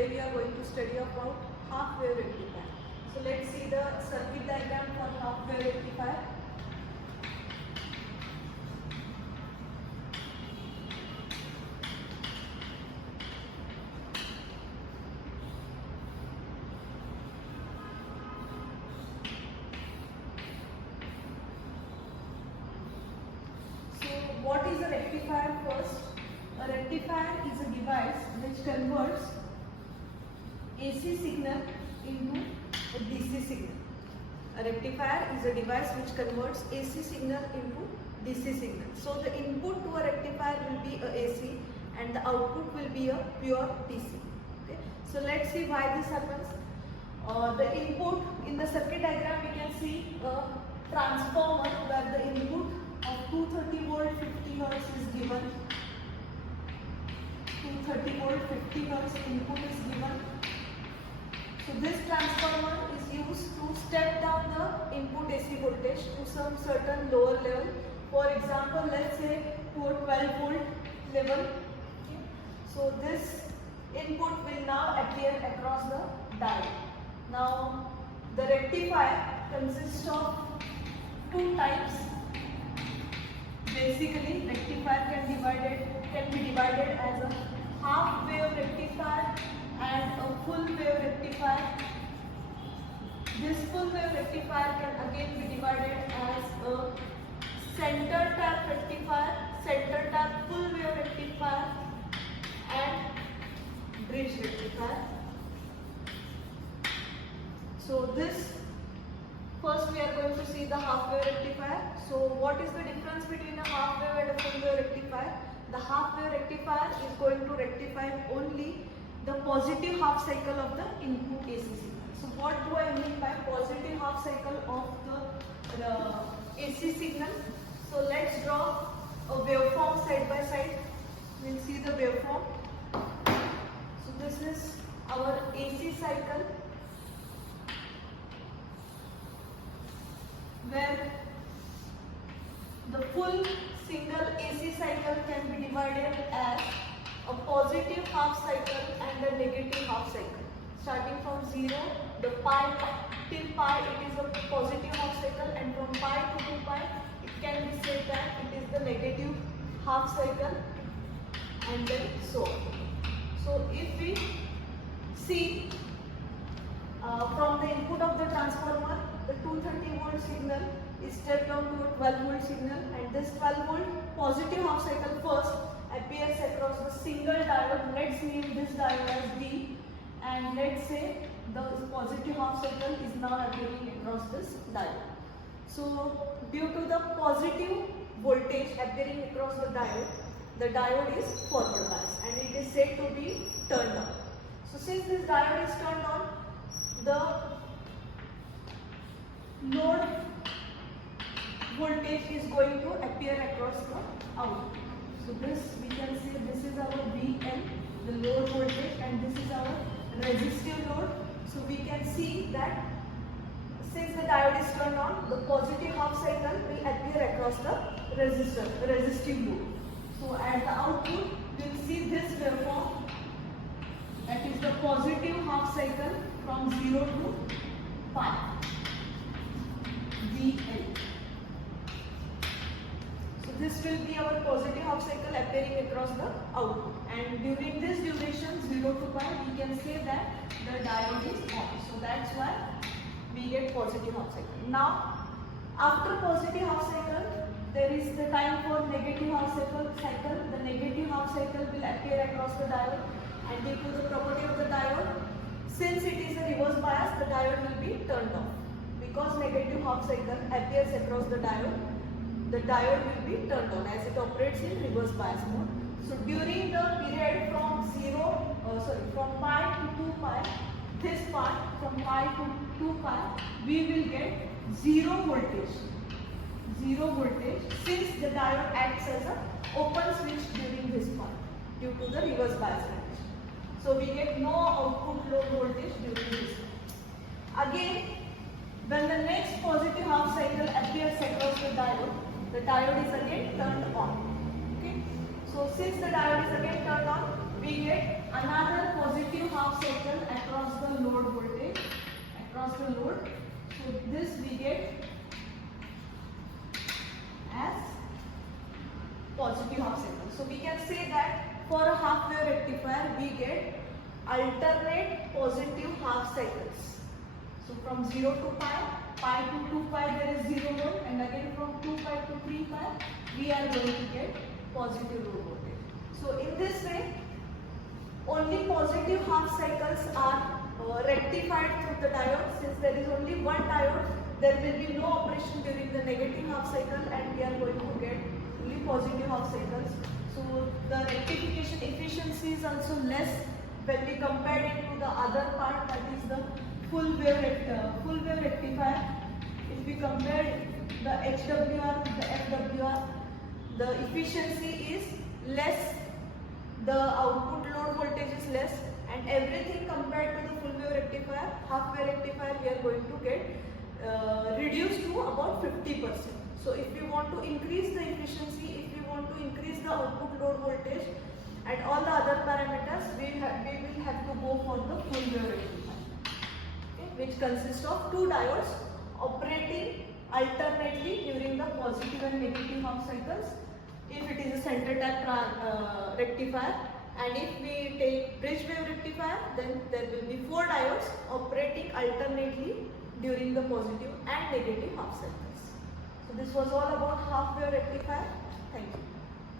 today we are going to study about half wave rectifier. So let's see the circuit diagram for half wave rectifier. What is a rectifier first? A rectifier is a device which converts AC signal into a DC signal. A rectifier is a device which converts AC signal into DC signal. So the input to a rectifier will be a AC and the output will be a pure DC. Okay. So let's see why this happens. The input in the circuit diagram we can see a transformer where the input of 230 volt 50 hertz is given. 230 volt 50 hertz input is given. So this transformer is used to step down the input AC voltage to some certain lower level. For example, let's say to a 12 volt level. Okay. So this input will now appear across the diode. Now the rectifier consists of two types. Basically, rectifier can be divided as a half wave rectifier and a full wave rectifier. This full wave rectifier can again be divided as a center tap rectifier, center tap full wave rectifier, and bridge rectifier. So this first we are going to see the half wave rectifier. So what is the difference between a half wave and a full wave rectifier? The half wave rectifier is going to rectify only the positive half cycle of the input AC signal. So what do I mean by positive half cycle of the AC signal? So let's draw a waveform side by side. We'll see the waveform. So this is our AC cycle, where the full single AC cycle can be divided as a positive half cycle and a negative half cycle. Starting from 0, the pi till pi it is a positive half cycle, and from pi to 2 pi it can be said that it is the negative half cycle, and then so on. So if we see from the input of the transformer, the 230 volt signal is stepped down to a 12 volt signal, and this 12 volt positive half cycle first appears across the single diode. Let's name this diode as D, and let's say the positive half cycle is now appearing across this diode. So due to the positive voltage appearing across the diode is forward bias and it is said to be turned on. So since this diode is turned on, the load voltage is going to appear across the output. So this we can say this is our VL, the load voltage, and this is our resistive load. So we can see that since the diode is turned on, the positive half cycle will appear across the resistive load. So at the output we will see this waveform, that is the positive half cycle from 0 to pi. VL. So this will be our positive half cycle appearing across the output, and during this duration 0 to pi we can say that the diode is on. So that's why we get positive half cycle. Now after positive half cycle there is the time for negative half cycle. The negative half cycle will appear across the diode, and due to the property of the diode, since it is a reverse bias, the diode will be turned off. Because negative half cycle appears across the diode will be turned on as it operates in reverse bias mode. So during the period from pi to 2 pi, this part from pi to 2 pi, we will get zero voltage since the diode acts as an open switch during this part due to the reverse bias condition. So we get no output low voltage during this part. Again, when the next positive half cycle appears across the diode is again turned on. Okay. So since the diode is again turned on, we get another positive half cycle across the load. So this we get as positive half cycle. So we can say that for a half wave rectifier we get alternate positive half cycles. So from 0 to pi to 2 pi there is 0 volt, and again from 2 pi to 3 pi we are going to get positive load voltage. So in this way only positive half cycles are rectified through the diode. Since there is only one diode, there will be no operation during the negative half cycle, and we are going to get only positive half cycles. So the rectification efficiency is also less when we compare it to the other part, that is the full wave rectifier. If we compare the HWR with the FWR, the efficiency is less, the output load voltage is less, and everything compared to the full wave rectifier, half wave rectifier, we are going to get reduced to about 50%. So if we want to increase the efficiency, if we want to increase the output load voltage and all the other parameters, we will have to go for the full wave rectifier, okay, which consists of two diodes operating alternately during the positive and negative half cycles. If it is a center tap rectifier, and if we take bridge wave rectifier, then there will be four diodes operating alternately during the positive and negative half cycles. So this was all about half wave rectifier. Thank you.